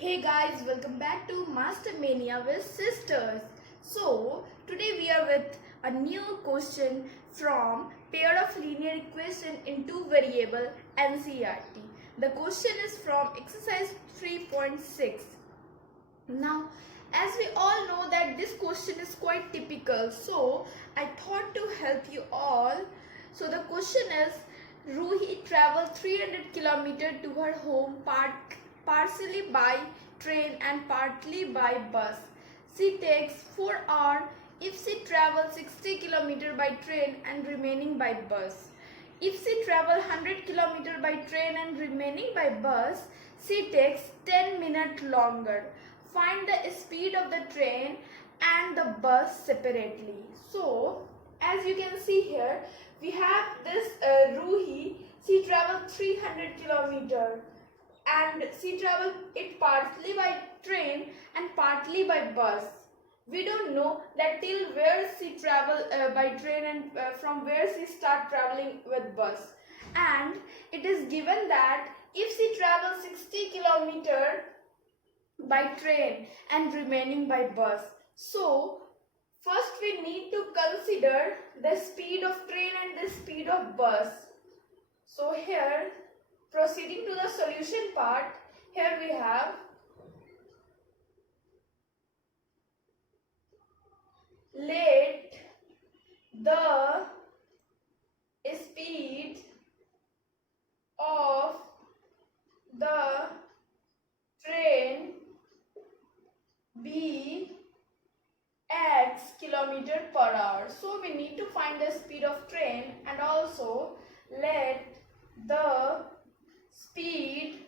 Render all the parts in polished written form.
Hey guys, welcome back to Master Mania with Sisters. So, today we are with a new question from pair of linear equation in two variable Ncert. The question is from exercise 3.6. Now, as we all know that this question is quite typical, so I thought to help you all. So the question is, Roohi traveled 300 km to her home partially by train and partly by bus. She takes 4 hours if she travels 60 km by train and remaining by bus. If she travels 100 km by train and remaining by bus, she takes 10 minutes longer. Find the speed of the train and the bus separately. So, as you can see here, we have this Roohi. She traveled 300 km and she traveled it partly by train and partly by bus. We don't know that till where she travel by train and from where she start traveling with bus. And it is given that if she travels 60 km by train and remaining by bus. So first we need to consider the speed of train and the speed of bus. So here, proceeding to the solution part, here we have let the speed of the train be x km/h. So we need to find the speed of train and also let the speed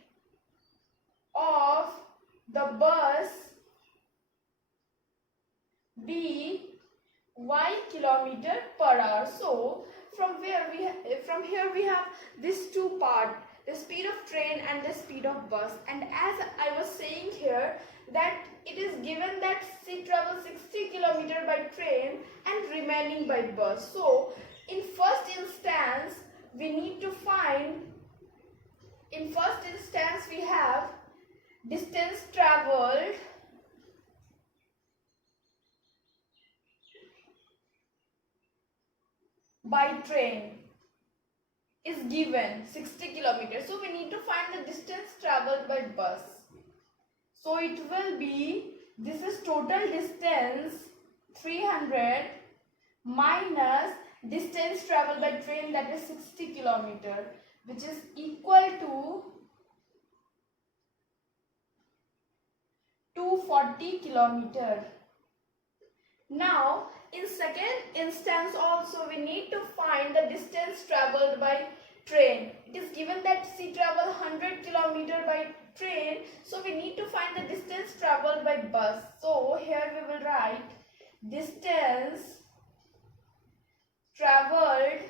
of the bus be y km/h. So from here we have these two parts, the speed of train and the speed of bus. And as I was saying here, that it is given that she travels 60 km by train and remaining by bus. So in first instance we need to find, we have distance traveled by train is given 60 km. So we need to find the distance traveled by bus. So it will be, this is total distance 300 minus distance traveled by train, that is 60 km, which is equal to 240 km. Now in second instance also we need to find the distance traveled by train. It is given that she traveled 100 km by train, so we need to find the distance traveled by bus. So here we will write distance traveled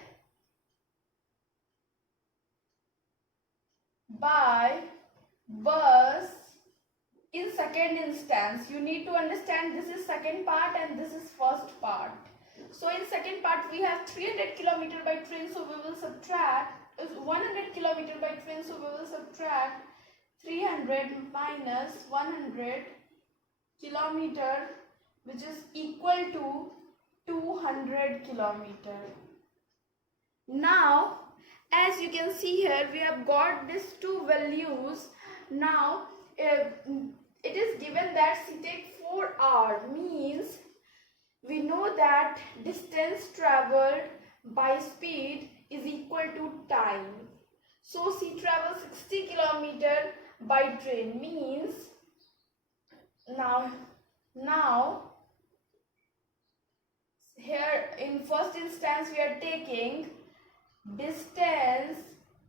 by bus in second instance. You need to understand this is second part and this is first part. So in second part we have 300 km by train, so we will subtract 100 km by train, so we will subtract 300 minus 100 km, which is equal to 200 km. Now as you can see here, we have got these two values. Now it is given that she takes 4 hours, means we know that distance traveled by speed is equal to time. So she travels 60 km by train, means now here in first instance we are taking distance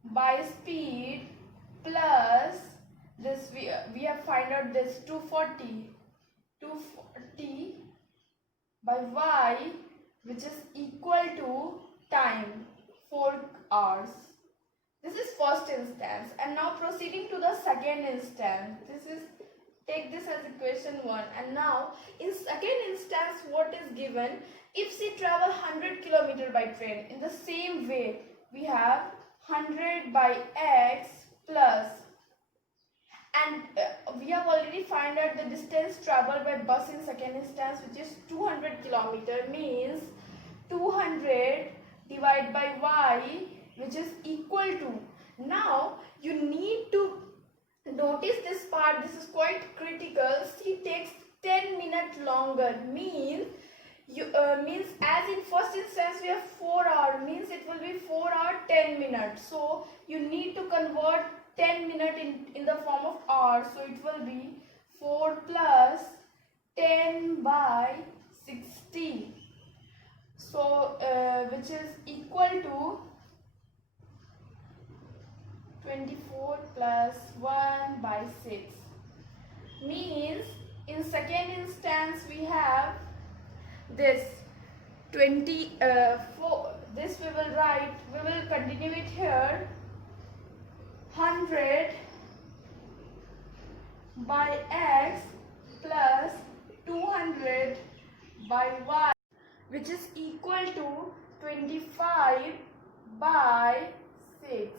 by speed plus this, we have find out this 240 by y, which is equal to time, 4 hours. This is first instance. And now proceeding to the second instance, take this as equation 1. And now in second instance what is given, if she travel 100 km by train, in the same way we have 100 by x plus And we have already found out the distance traveled by bus in second instance, which is 200 kilometer, means 200 divided by y, which is equal to. Now you need to notice this part. This is quite critical. C takes 10 minutes longer, means means as in first instance we have 4 hours, means it will be 4 hours 10 minutes. So you need to convert 10 minutes in the form of hours. So it will be 4 plus 10 by 60. So which is equal to 24 plus 1 by 6. Means in second instance we have this 24. This we will write, we will continue it here, 100 by x plus 200 by y, which is equal to 25 by 6.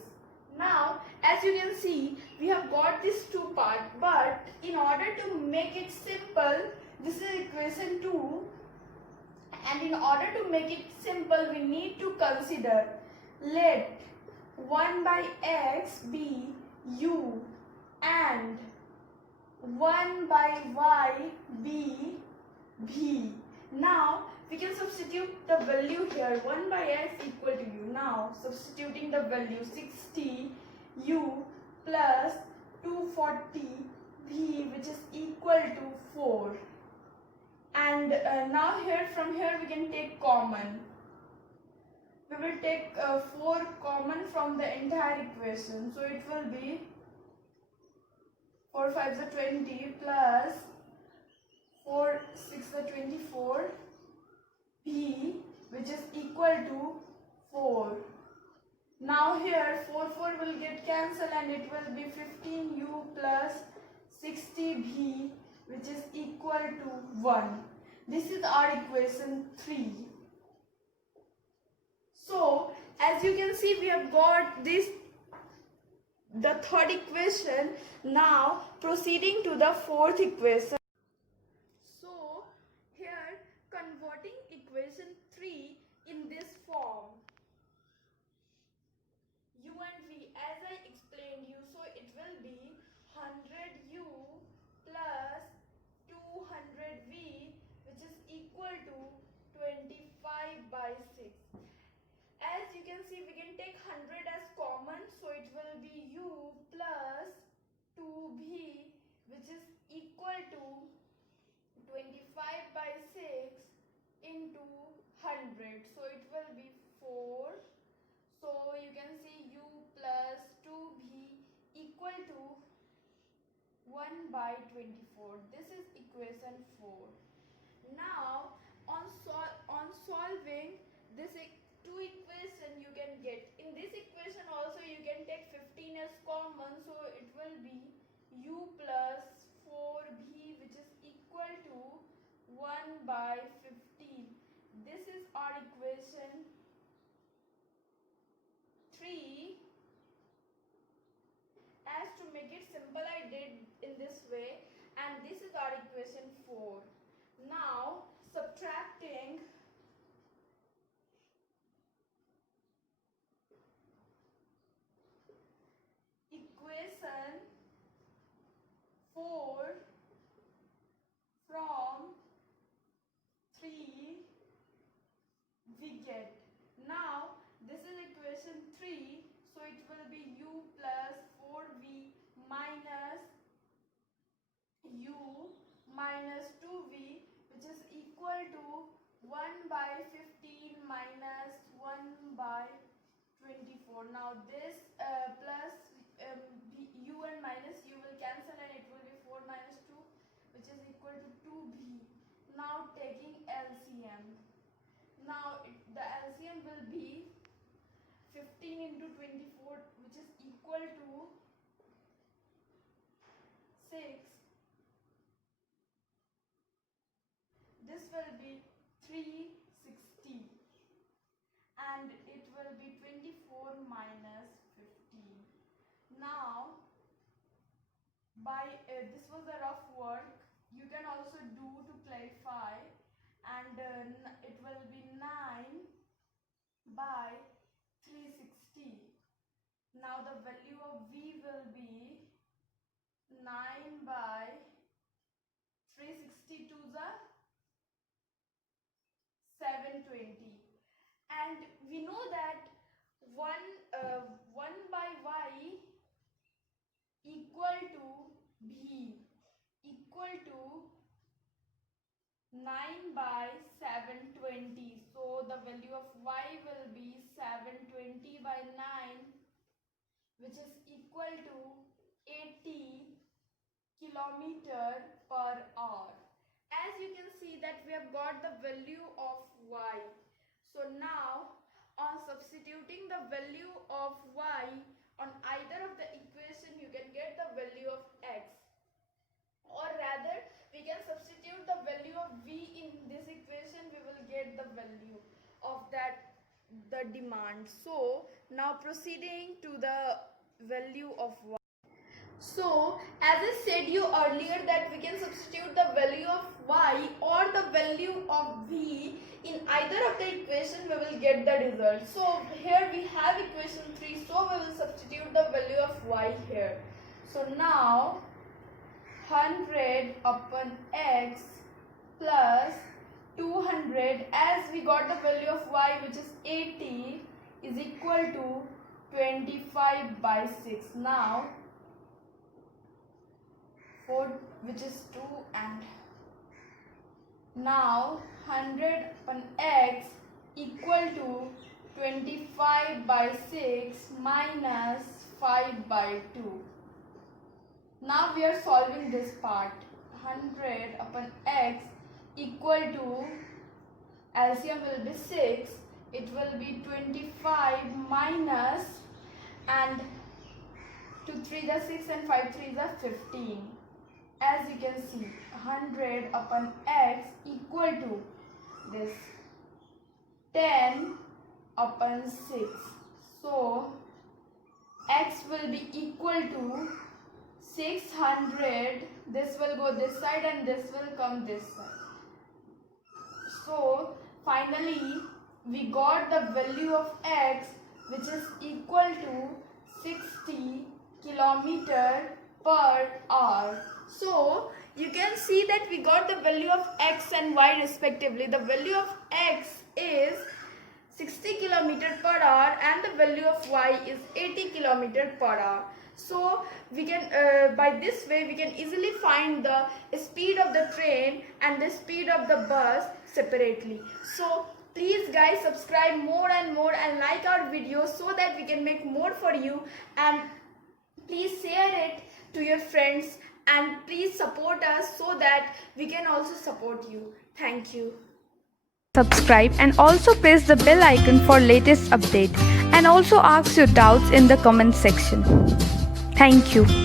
Now as you can see, we have got these two parts, but in order to make it simple, this is equation 2, and in order to make it simple we need to consider, let 1 by x be u and 1 by y be v. Now we can substitute the value here, 1 by x equal to u. Now substituting the value, 60 u plus 240 v, which is equal to 4. And now here, from here we can take common. We will take 4 common from the entire equation. So it will be 4 5 is 20 plus 4 6 is 24 p, which is equal to 4. Now here 4 will get cancelled and it will be 15u plus 60v, which is equal to 1. This is our equation 3. So as you can see, we have got this, the third equation. Now proceeding to the fourth equation. So here converting equation 3 in this form, u and v, as I explained you, so it will be 100u plus 200v, which is equal to 25 by 6. As you can see, we can take 100 as common, so it will be u plus 2v, which is equal to 25 by 6 into 100. So it will be 4. So you can see u plus 2v equal to 1 by 24. This is equation 4. Now on solving this two equation, you can get, in this equation also you can take 15 as common, so it will be u plus 4v, which is equal to 1 by 15. This is our equation 3. As to make it simple, I did in this way, and this is our equation 4. Now subtracting equation 4 from 3, we get, now this is equation 3, so it will be u plus 4v minus u minus 2v, which is equal to 1 by 15 minus 1 by 24. Now this plus u and minus u will cancel and it will be 4 minus 2, which is equal to 2v. Now taking LCM. Now the LCM will be 15 into 24, which is equal to 6. This will be 360 and it will be 24 minus 15. Now by this was a rough work. You can also do to clarify, and it will be 9 by 360. Now the value of V will be 9 by 360 to the 720, and we know that 1 by y equal to b equal to 9 by 720. So the value of y will be 720 by 9, which is equal to 80 kilometer per hour. As you can see that we have got the value of y. So now on substituting the value of y on either of the equation, you can get the value of x, or rather we can substitute the value of v in this equation, we will get the value of the demand. So now proceeding to the value of y. So as I said you earlier that we can substitute the value of y or the value of v in either of the equation, we will get the result. So here we have equation 3, so we will substitute the value of y here. So now 100 upon x plus 200, as we got the value of y which is 80, is equal to 25 by 6. Now 4, which is 2, and now 100 upon x equal to 25 by 6 minus 5 by 2. Now we are solving this part. 100 upon x equal to, LCM will be 6, it will be 25 minus, and 2 3 is 6 and 5 3 is 15. As you can see, 100 upon x equal to this 10 upon 6. So x will be equal to 600. This will go this side and this will come this side. So finally we got the value of x which is equal to 60 kilometer per hour. So you can see that we got the value of x and y respectively. The value of x is 60 km per hour and the value of y is 80 km per hour. So we can by this way we can easily find the speed of the train and the speed of the bus separately. So please guys, subscribe more and more and like our videos so that we can make more for you, and please share it to your friends, and please support us so that we can also support you. Thank you. Subscribe and also press the bell icon for latest update, and also ask your doubts in the comment section. Thank you.